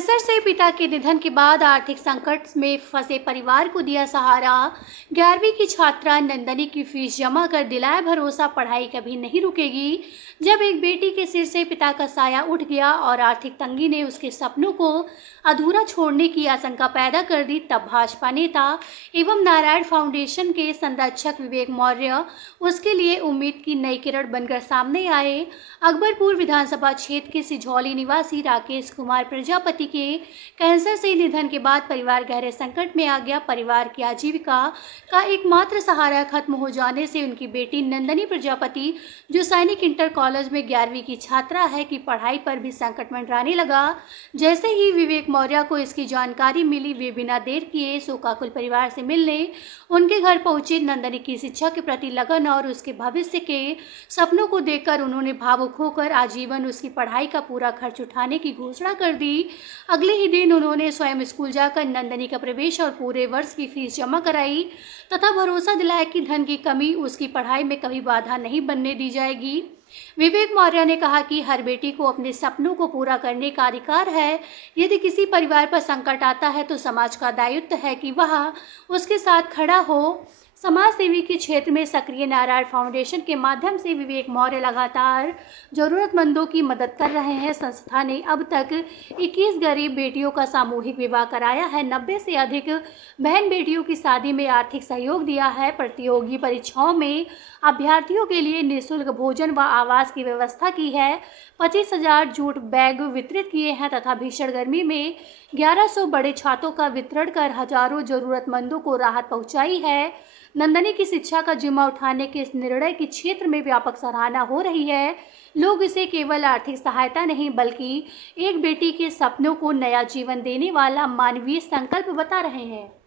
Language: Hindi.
कैंसर से पिता के निधन के बाद आर्थिक संकट में फंसे परिवार को दिया सहारा। 11वीं की छात्रा नंदनी की फीस जमा कर दिलाया भरोसा, पढ़ाई कभी नहीं रुकेगी। जब एक बेटी के सिर से पिता का साया उठ गया और आर्थिक तंगी ने उसके सपनों को अधूरा छोड़ने की आशंका पैदा कर दी, तब भाजपा नेता एवं नारायण फाउंडेशन के संरक्षक विवेक मौर्य उसके लिए उम्मीद की नई किरण बनकर सामने आए। अकबरपुर विधानसभा क्षेत्र के सिझौली निवासी राकेश कुमार प्रजापति के कैंसर से निधन के बाद परिवार गहरे संकट में आ गया। परिवार की आजीविका का एकमात्र सहारा खत्म हो जाने से उनकी बेटी नंदनी प्रजापति, जो सैनिक इंटर कॉलेज में 11वीं की छात्रा है, की पढ़ाई पर भी संकट मंडराने लगा। जैसे ही विवेक मौर्य को इसकी जानकारी मिली, वे बिना देर किए शोकाकुल परिवार से मिलने उनके घर पहुंचे। नंदनी की शिक्षा के प्रति लगन और उसके भविष्य के सपनों को देखकर उन्होंने भावुक होकर आजीवन उसकी पढ़ाई का पूरा खर्च उठाने की घोषणा कर दी। अगले ही दिन उन्होंने स्वयं स्कूल जाकर नंदनी का प्रवेश और पूरे वर्ष की फीस जमा कराई तथा भरोसा दिलाया कि धन की कमी उसकी पढ़ाई में कभी बाधा नहीं बनने दी जाएगी। विवेक मौर्य ने कहा कि हर बेटी को अपने सपनों को पूरा करने का अधिकार है। यदि किसी परिवार पर संकट आता है तो समाज का दायित्व है कि वह उसके साथ खड़ा हो। समाज सेवी के क्षेत्र में सक्रिय नारायण फाउंडेशन के माध्यम से विवेक मौर्य लगातार जरूरतमंदों की मदद कर रहे हैं। संस्था ने अब तक 21 गरीब बेटियों का सामूहिक विवाह कराया है, 90 से अधिक बहन बेटियों की शादी में आर्थिक सहयोग दिया है, प्रतियोगी परीक्षाओं में अभ्यर्थियों के लिए निःशुल्क भोजन व आवास की व्यवस्था की है, 25,000 जूट बैग वितरित किए हैं तथा भीषण गर्मी में 1100 बड़े छातों का वितरण कर हजारों जरूरतमंदों को राहत पहुंचाई है। नंदनी की शिक्षा का जिम्मा उठाने के इस निर्णय की क्षेत्र में व्यापक सराहना हो रही है। लोग इसे केवल आर्थिक सहायता नहीं बल्कि एक बेटी के सपनों को नया जीवन देने वाला मानवीय संकल्प बता रहे हैं।